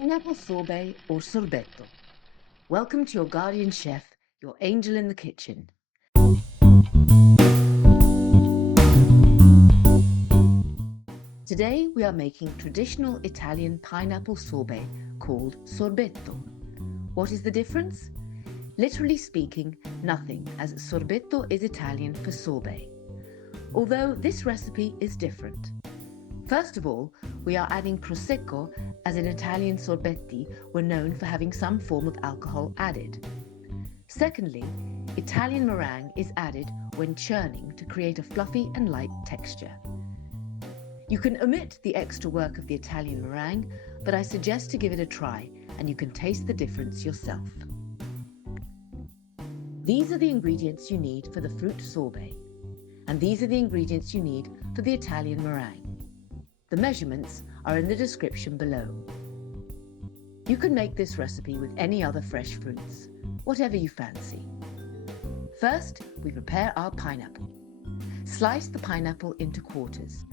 Pineapple sorbet or sorbetto. Welcome to your guardian chef, your angel in the kitchen. Today we are making traditional Italian pineapple sorbet called sorbetto. What is the difference? Literally speaking, nothing, as sorbetto is Italian for sorbet. Although this recipe is different. First of all, we are adding Prosecco, as in Italian sorbetti were known for having some form of alcohol added. Secondly, Italian meringue is added when churning to create a fluffy and light texture. You can omit the extra work of the Italian meringue, but I suggest to give it a try and you can taste the difference yourself. These are the ingredients you need for the fruit sorbet, and these are the ingredients you need for the Italian meringue. The measurements are in the description below. You can make this recipe with any other fresh fruits, whatever you fancy. First, we prepare our pineapple. Slice the pineapple into quarters.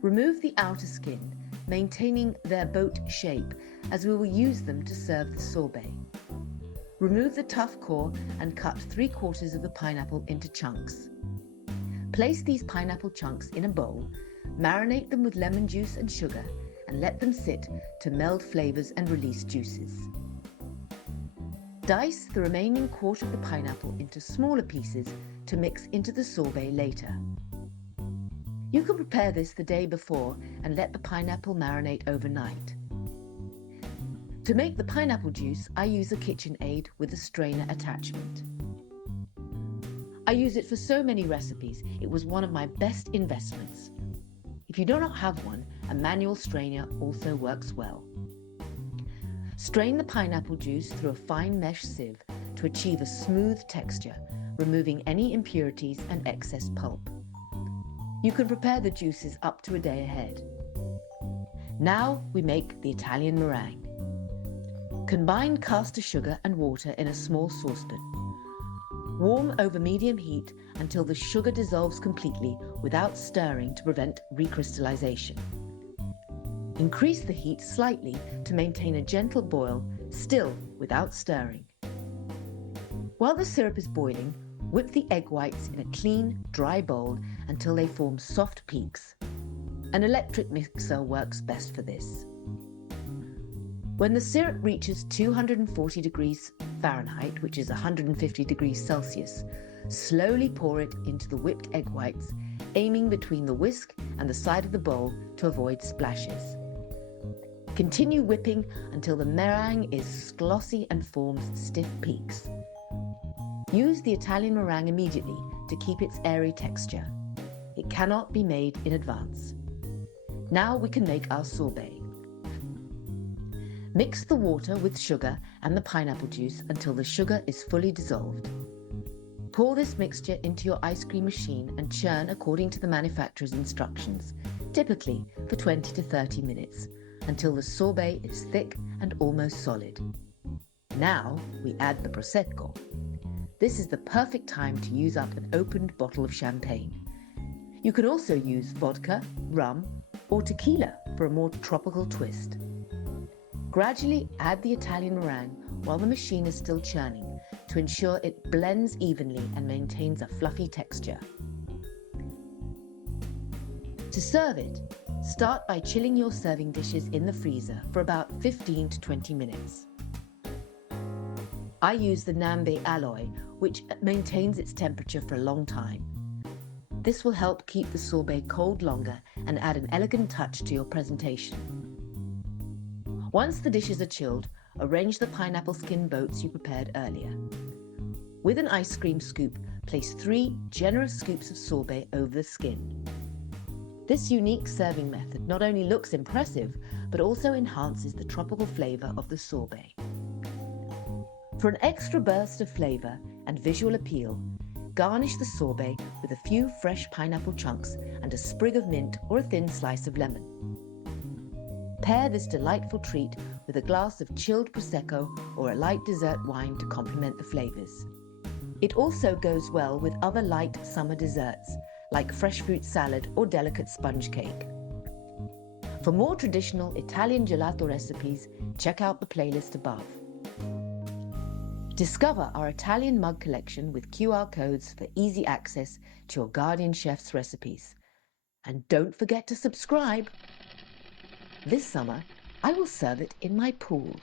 Remove the outer skin, maintaining their boat shape, as we will use them to serve the sorbet. Remove the tough core and cut 3/4 of the pineapple into chunks. Place these pineapple chunks in a bowl, marinate them with lemon juice and sugar, and let them sit to meld flavors and release juices. Dice the remaining quarter of the pineapple into smaller pieces to mix into the sorbet later. You can prepare this the day before and let the pineapple marinate overnight. To make the pineapple juice, I use a KitchenAid with a strainer attachment. I use it for so many recipes, it was one of my best investments. If you do not have one, a manual strainer also works well. Strain the pineapple juice through a fine mesh sieve to achieve a smooth texture, removing any impurities and excess pulp. You can prepare the juices up to a day ahead. Now we make the Italian meringue. Combine caster sugar and water in a small saucepan. Warm over medium heat until the sugar dissolves completely without stirring to prevent recrystallization. Increase the heat slightly to maintain a gentle boil, still without stirring. While the syrup is boiling, whip the egg whites in a clean, dry bowl until they form soft peaks. An electric mixer works best for this. When the syrup reaches 240 degrees Fahrenheit, which is 150 degrees Celsius, slowly pour it into the whipped egg whites, aiming between the whisk and the side of the bowl to avoid splashes. Continue whipping until the meringue is glossy and forms stiff peaks. Use the Italian meringue immediately to keep its airy texture. It cannot be made in advance. Now we can make our sorbet. Mix the water with sugar and the pineapple juice until the sugar is fully dissolved. Pour this mixture into your ice cream machine and churn according to the manufacturer's instructions, typically for 20 to 30 minutes, until the sorbet is thick and almost solid. Now we add the Prosecco. This is the perfect time to use up an opened bottle of champagne. You could also use vodka, rum, or tequila for a more tropical twist. Gradually add the Italian meringue while the machine is still churning to ensure it blends evenly and maintains a fluffy texture. To serve it, start by chilling your serving dishes in the freezer for about 15 to 20 minutes. I use the Nambe alloy, which maintains its temperature for a long time. This will help keep the sorbet cold longer and add an elegant touch to your presentation. Once the dishes are chilled, arrange the pineapple skin boats you prepared earlier. With an ice cream scoop, place 3 generous scoops of sorbet over the skin. This unique serving method not only looks impressive, but also enhances the tropical flavour of the sorbet. For an extra burst of flavour and visual appeal, garnish the sorbet with a few fresh pineapple chunks and a sprig of mint or a thin slice of lemon. Pair this delightful treat with a glass of chilled Prosecco or a light dessert wine to complement the flavours. It also goes well with other light summer desserts, like fresh fruit salad or delicate sponge cake. For more traditional Italian gelato recipes, check out the playlist above. Discover our Italian mug collection with QR codes for easy access to your Guardian Chef's recipes. And don't forget to subscribe. This summer, I will serve it in my pool.